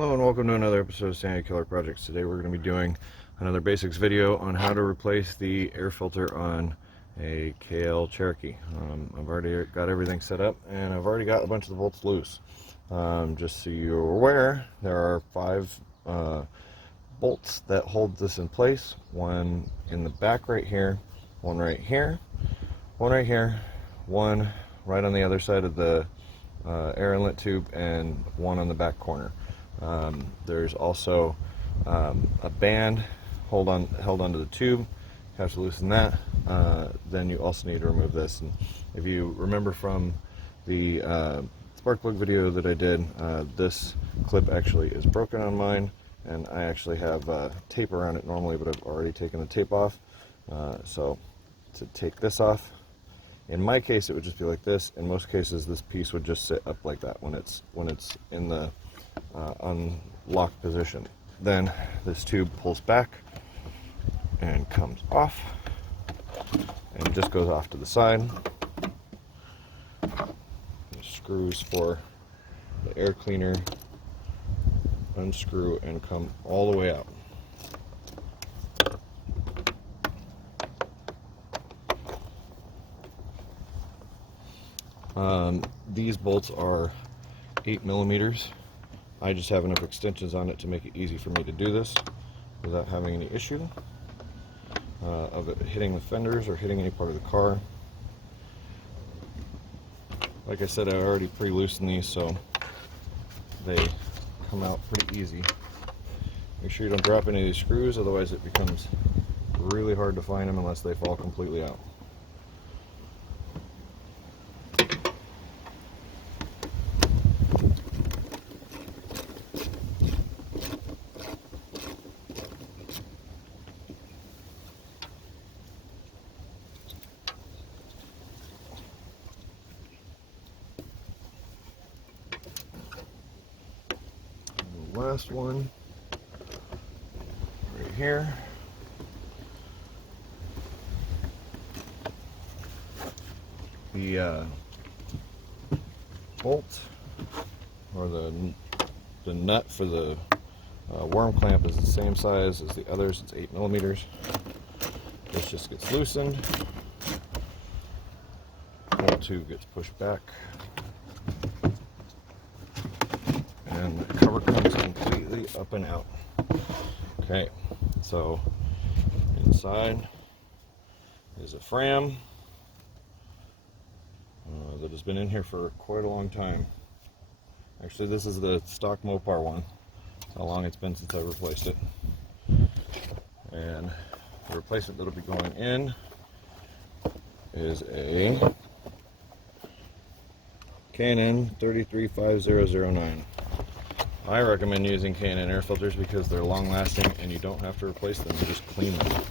Hello and welcome to another episode of Sanity Killer Projects. Today we're going to be doing another basics video on how to replace the air filter on a KL Cherokee. I've already got everything set up and I've already got a bunch of the bolts loose. Just so you're aware, there are 5 bolts that hold this in place. One in the back right here, one right here, one right here, one right on the other side of the air inlet tube, and one on the back corner. There's also a band held onto the tube. You have to loosen that. Then you also need to remove this. And if you remember from the spark plug video that I did, this clip actually is broken on mine, and I actually have tape around it normally, but I've already taken the tape off. So to take this off, in my case it would just be like this. In most cases this piece would just sit up like that when it's in the unlocked position. Then this tube pulls back and comes off and just goes off to the side. The screws for the air cleaner unscrew and come all the way out. These bolts are 8mm. I just have enough extensions on it to make it easy for me to do this without having any issue of it hitting the fenders or hitting any part of the car. Like I said, I already pre-loosened these, so they come out pretty easy. Make sure you don't drop any of these screws, otherwise it becomes really hard to find them unless they fall completely out. Last one right here. The bolt or the nut for the worm clamp is the same size as the others. It's 8mm. This just gets loosened. Whole tube gets pushed back. And the cover comes completely up and out. Okay, so inside is a Fram that has been in here for quite a long time. Actually, this is the stock Mopar one. That's how long it's been since I replaced it. And the replacement that'll be going in is a K&N 335009. I recommend using K&N air filters because they're long lasting and you don't have to replace them, you just clean them.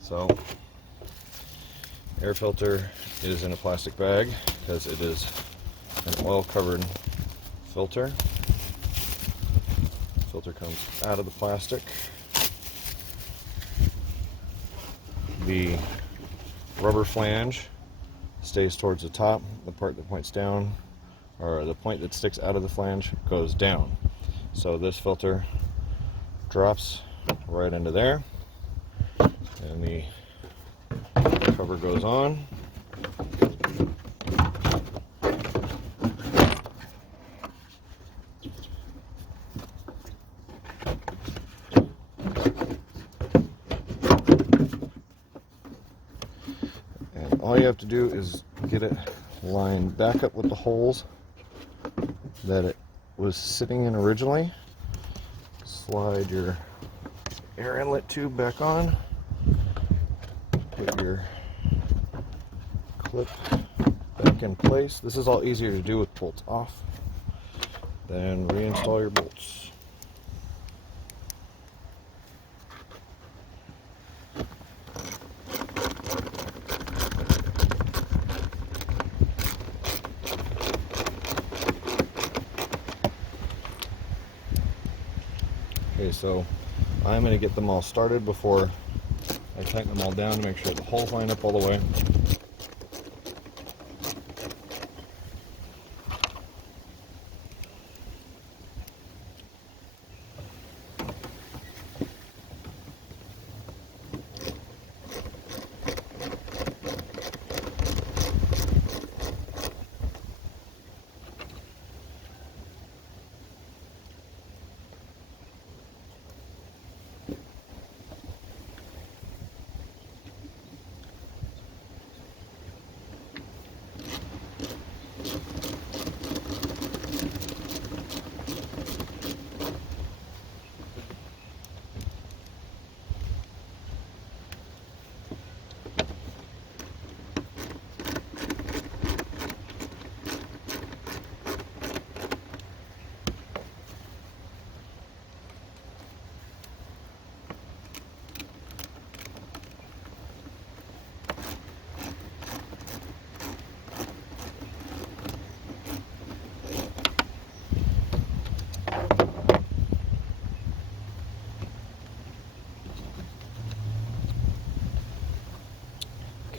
So, air filter is in a plastic bag because it is an oil covered filter. The filter comes out of the plastic. The rubber flange stays towards the top. The part that points down, or the point that sticks out of the flange, goes down. So this filter drops right into there, and the cover goes on. And all you have to do is get it lined back up with the holes that it was sitting in originally. Slide your air inlet tube back on, put your clip back in place. This is all easier to do with bolts off. Then reinstall your bolts. Okay, so I'm going to get them all started before I tighten them all down to make sure the holes line up all the way.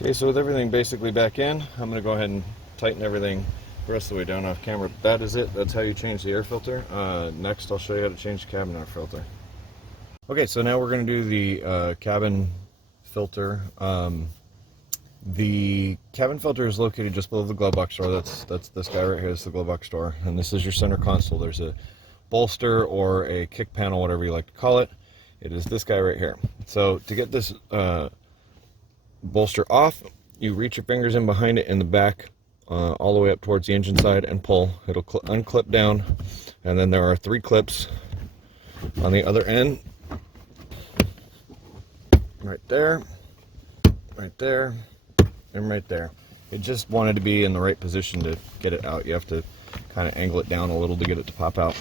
Okay, so with everything basically back in, I'm going to go ahead and tighten everything the rest of the way down off camera. That is it. That's how you change the air filter. Next, I'll show you how to change the cabin air filter. Okay, so now we're going to do the cabin filter. The cabin filter is located just below the glove box door. That's this guy right here. It's the glove box door, and this is your center console. There's a bolster or a kick panel, whatever you like to call it. It is this guy right here. So to get this bolster off, you reach your fingers in behind it in the back, all the way up towards the engine side, and pull. It'll unclip down, and then there are 3 clips on the other end. Right there, right there, and right there. It just wanted to be in the right position to get it out. You have to kind of angle it down a little to get it to pop out.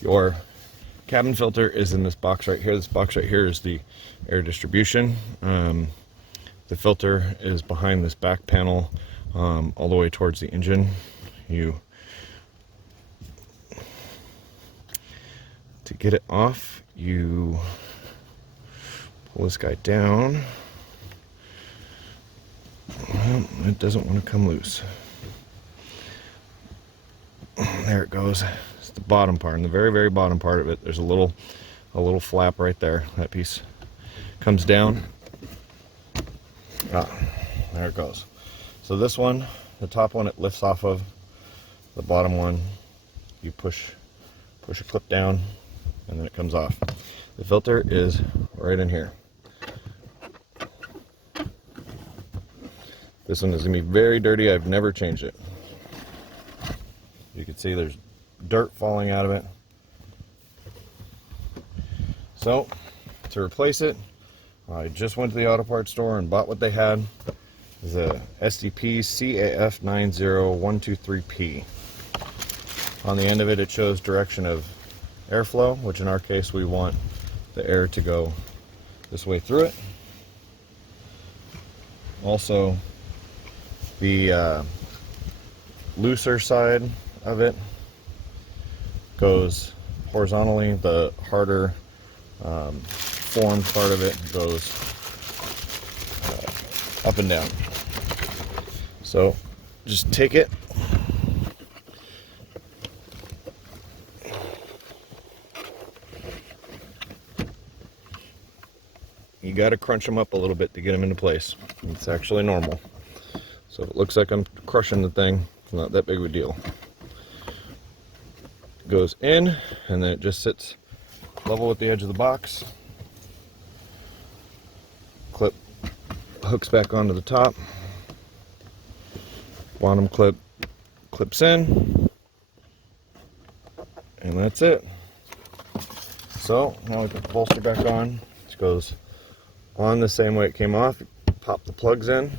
Your cabin filter is in this box right here. This box right here is the air distribution. The filter is behind this back panel, all the way towards the engine. To get it off, you pull this guy down. Well, it doesn't want to come loose. There it goes. It's the bottom part, and the very, very bottom part of it. There's a little flap right there. That piece comes down. Ah, there it goes. So this one, the top one, it lifts off of. The bottom one, you push a clip down, and then it comes off. The filter is right in here. This one is going to be very dirty. I've never changed it. You can see there's dirt falling out of it. So, to replace it, I just went to the auto parts store and bought what they had. It's a SDP CAF90123P. On the end of it, it shows direction of airflow, which in our case, we want the air to go this way through it. Also, the looser side of it goes horizontally. The harder formed part of it goes up and down. So just take it, you got to crunch them up a little bit to get them into place. It's actually normal. So if it looks like I'm crushing the thing, it's not that big of a deal. It goes in, and then it just sits level with the edge of the box. Clip hooks back onto the top. Bottom clip clips in, and that's it. So now we put the bolster back on. It goes on the same way it came off. Pop the plugs in.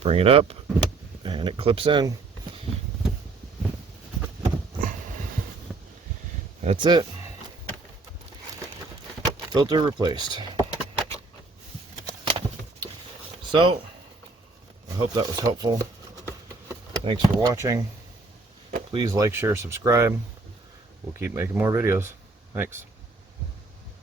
Bring it up, and it clips in. That's it. Filter replaced. So, I hope that was helpful. Thanks for watching. Please like, share, subscribe. We'll keep making more videos. Thanks.